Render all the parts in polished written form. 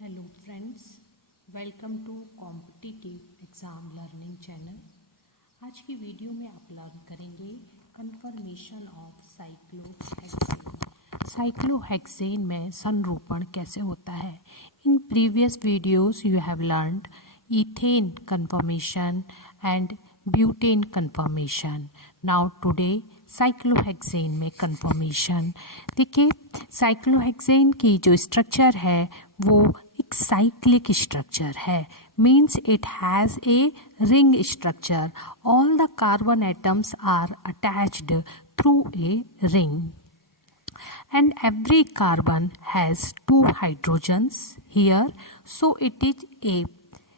Hello friends, welcome to competitive exam learning channel. आज की video में आप लर्न करेंगे कन्फर्मेशन ऑफ साइक्लोहेक्सेन। साइक्लोहेक्सेन में संरूपण कैसे होता है। In previous videos you have learned ethane conformation and butane conformation. Now today cyclohexane में कन्फर्मेशन। देखिए, साइक्लोहेक्सेन की जो स्ट्रक्चर है वो एक साइक्लिक स्ट्रक्चर है, means it has a ring structure. All the carbon atoms are attached through a ring and every carbon has two hydrogens here, so it is a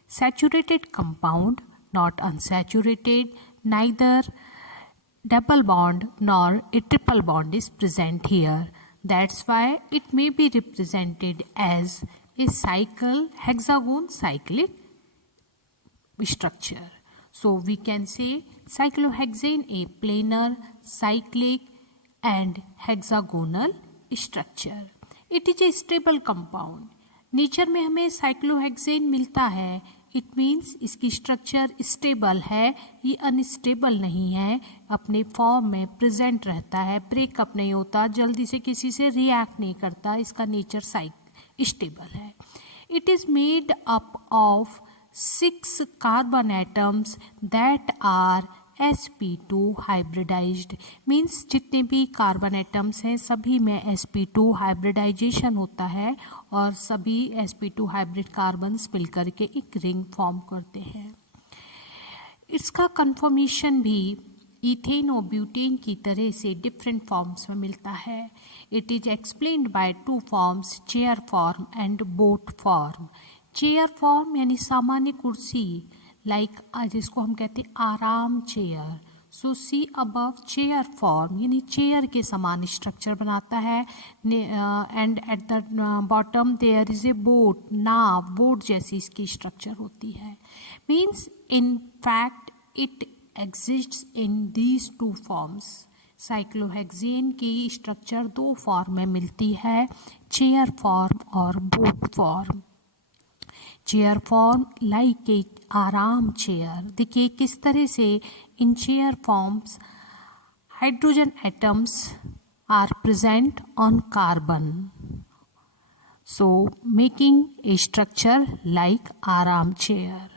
saturated compound, not unsaturated. Neither double bond nor a triple bond is present here. That's why it may be represented as a cycle hexagon cyclic structure. So we can say cyclohexane a planar cyclic and hexagonal structure. It is a stable compound. Nature में हमें cyclohexane मिलता है, it means इसकी structure stable है, ये unstable नहीं है, अपने फॉर्म में प्रेजेंट रहता है, ब्रेकअप नहीं होता, जल्दी से किसी से रिएक्ट नहीं करता, इसका नेचर स्टेबल है। It is made up of 6 carbon atoms that are sp2 hybridized, means जितने भी कार्बन एटम्स हैं सभी में sp2 हाइब्रिडाइजेशन होता है और सभी sp2 हाइब्रिड कार्बन्स मिलकर के एक रिंग फॉर्म करते हैं। इसका कन्फर्मेशन भी ईथेन और ब्यूटेन की तरह से डिफरेंट फॉर्म्स में मिलता है। It is explained by 2 forms, chair form and boat form. Chair form यानी सामान्य कुर्सी, लाइक जिसको हम कहते हैं आराम chair. So see above chair form यानी चेयर के समान स्ट्रक्चर बनाता है। And at the bottom there is a boat, नाव, बोट जैसी इसकी स्ट्रक्चर होती है। Means in fact it exists in these 2 forms. Cyclohexane की स्ट्रक्चर 2 फॉर्म में मिलती है, चेयर फॉर्म और boat form. Chair form like a arm chair. देखिए किस तरह से इन chair forms hydrogen atoms are present on carbon, so making a structure like arm chair.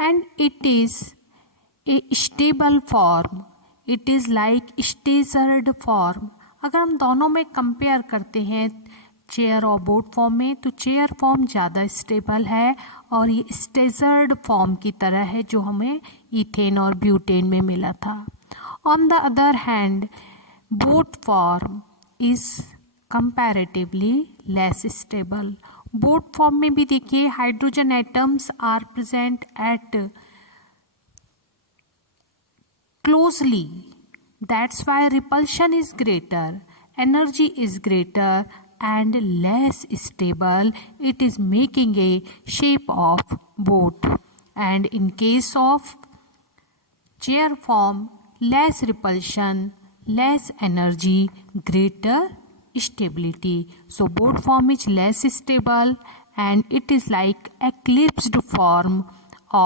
And it is a stable form, it is like staggered form. अगर हम दोनों में compare करते हैं चेयर और बोट फॉर्म में, तो चेयर फॉर्म ज़्यादा स्टेबल है और ये स्टेजर्ड फॉर्म की तरह है जो हमें ईथेन और ब्यूटेन में मिला था। On the other hand boat form is comparatively less stable. Boat form में भी देखिए hydrogen atoms are present at closely, that's why repulsion is greater, energy is greater and less stable. It is making a shape of boat. And in case of chair form, less repulsion, less energy, greater stability. So boat form is less stable and it is like eclipsed form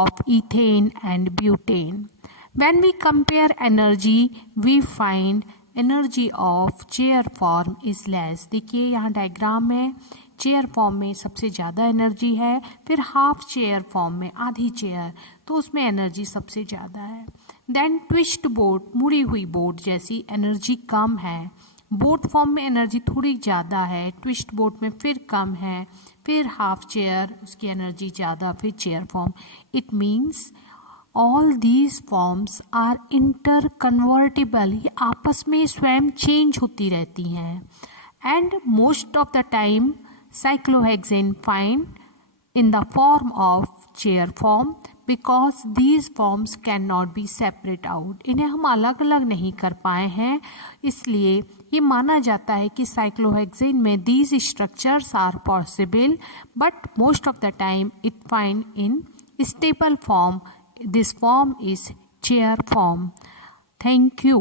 of ethane and butane. When we compare energy, we find energy of chair form is less. देखिए यहाँ diagram में chair form में सबसे ज़्यादा energy है, फिर half chair form में आधी चेयर, तो उसमें एनर्जी सबसे ज़्यादा है। देन ट्विस्ट बोट, मुड़ी हुई बोट जैसी एनर्जी कम है। बोट फॉर्म में एनर्जी थोड़ी ज़्यादा है, ट्विस्ट बोट में फिर कम है, फिर हाफ चेयर उसकी एनर्जी ज़्यादा, फिर chair form. It means all these forms are interconvertible, ये आपस में स्वयं चेंज होती रहती हैं। And most of the time cyclohexane find in the form of chair form because these forms can not be separate out. इन्हें हम अलग अलग नहीं कर पाए हैं, इसलिए ये माना जाता है कि साइक्लोहेक्सेन में these structures are possible, but most of the time it find in stable form. This form is chair form. Thank you.